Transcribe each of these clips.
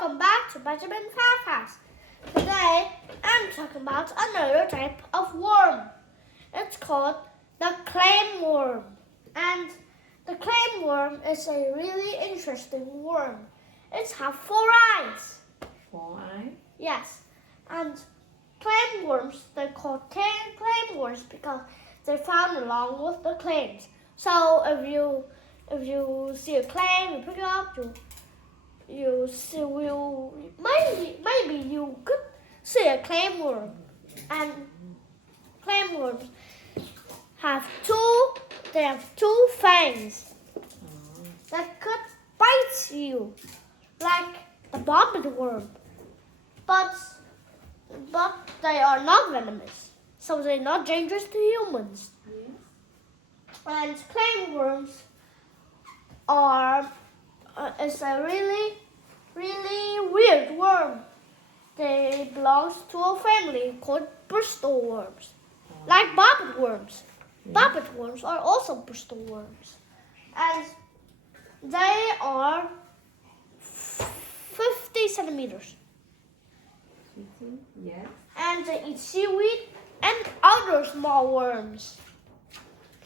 Welcome back to Benjamin Podcast. Today I'm talking about another type of worm. It's called the clam worm. And the clam worm is a really interesting worm. It has 4 eyes. 4 eyes? Yes. And clam worms, they're called clam worms because they're found along with the clams. So if you see a clam, you pick it up, maybe you could see a clam worm. And clam worms have two fangs that could bite you like the bobbed worm. But they are not venomous, so they're not dangerous to humans. And clam worms is a really weird worm. They belong to a family called Bristol worms, like bobbed worms. Bobbed worms are also Bristol worms, and they are 50 centimeters. Yes. And they eat seaweed and other small worms.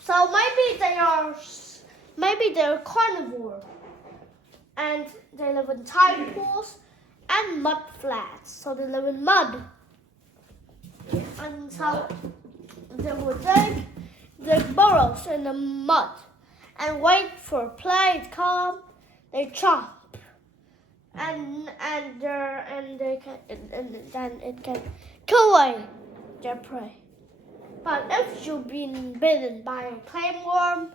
So maybe they're carnivore, and they live in tide pools and mud flats. So they live in mud, and so they will dig burrows in the mud and wait for prey to come. They chomp, and then it can kill away their prey. But if you've been bitten by a clam worm,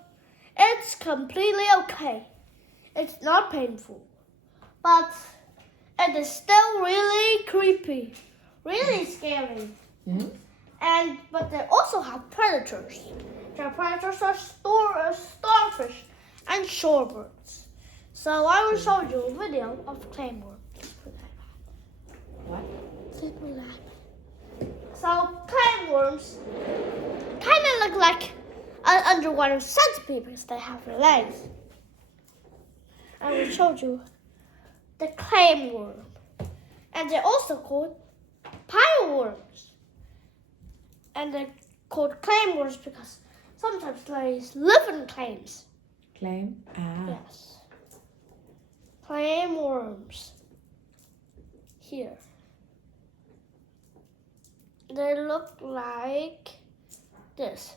it's completely okay. It's not painful, but it is still really creepy, really scary. But they also have predators. Their predators are starfish and shorebirds. So I will show you a video of clam worm. What? So clam worms kind of look like an underwater centipede because they have legs. I will show you the clam worm. And they're also called pile worms. And they're called clam worms because sometimes they live in clams. Clam? Yes. Clam worms. Here. They look like this.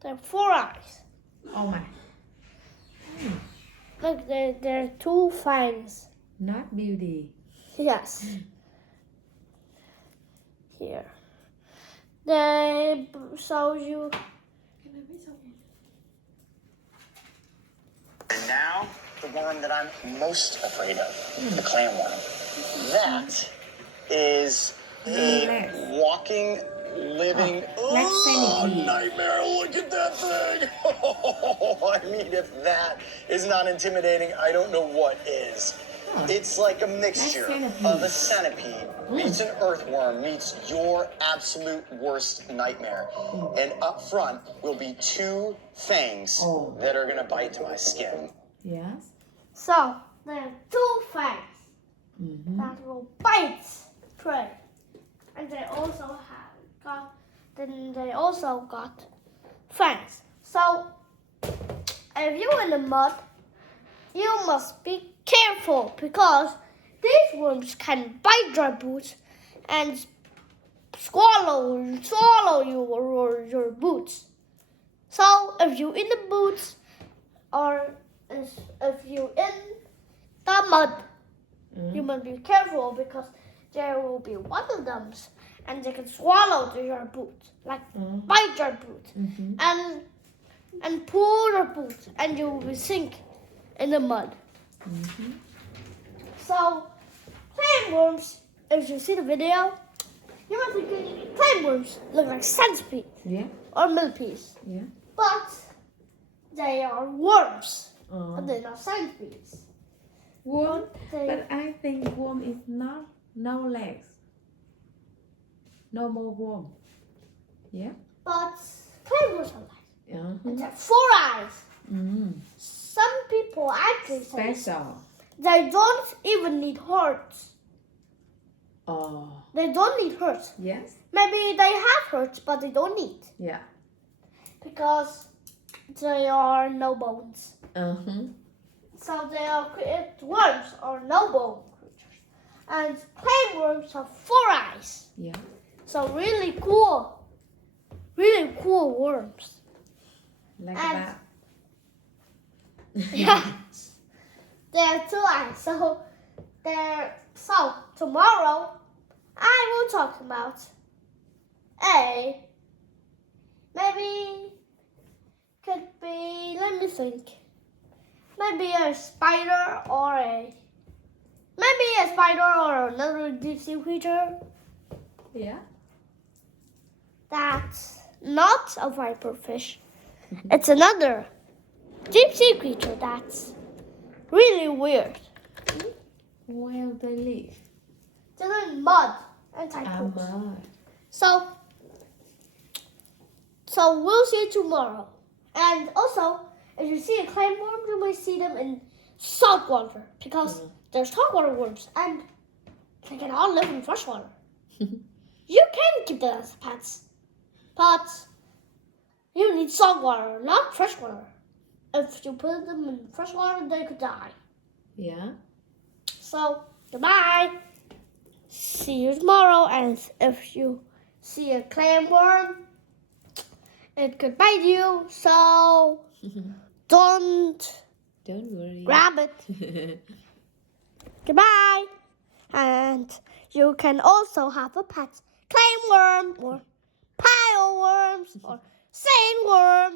They have 4 eyes. Oh my. Look, there are 2 fangs. Not beauty. Yes. Here. They show you. And now, the worm that I'm most afraid of, the clam worm. That is a walking, living nightmare. Look at that thing. I mean, if that is not intimidating, I don't know what is. It's like a mixture of a centipede meets an earthworm meets your absolute worst nightmare. And up front will be 2 fangs that are going to bite my skin. Yes. So, there are 2 fangs that will bite prey. And they also got fangs. So, if you're in the mud, you must be careful because these worms can bite your boots and swallow your boots. So if you're in the boots or if you're in the mud, you must be careful because there will be one of them and they can swallow your boot, like bite your boot and pull your boot, and you will sink in the mud. So, clam worms, if you see the video, you must think clam worms look like centipedes or millipedes. But they are worms, but they're not centipedes. Worm? But I think worm is not no legs. No more worm. Yeah? But clam worms are legs. Uh-huh. And they have 4 eyes. Mm. Some people exactly special. They don't even need hearts. Oh, They don't need hearts. yes. Maybe they have hearts, but they don't need. Yeah. Because they are no bones. Uh-huh. So they are worms or no bone creatures. And clam worms have 4 eyes. Yeah. So really cool worms. Like And- that. Yes. They have 2 eyes. So tomorrow I will talk about maybe could be, let me think. Maybe a spider or another deep sea creature Yeah. that's not a viperfish. It's another deep sea creature that's really weird. Where they live? They live in mud and typhoons. Mud. So we'll see you tomorrow. And also, if you see a clam worm, you might see them in salt water because there's saltwater worms and they can all live in freshwater. You can keep them as pets, but you need salt water, not freshwater. If you put them in freshwater, they could die. Yeah. So, goodbye. See you tomorrow. And if you see a clam worm, it could bite you. So, don't worry. grab it. Goodbye. And you can also have a pet clam worm or pile worms or sand worm.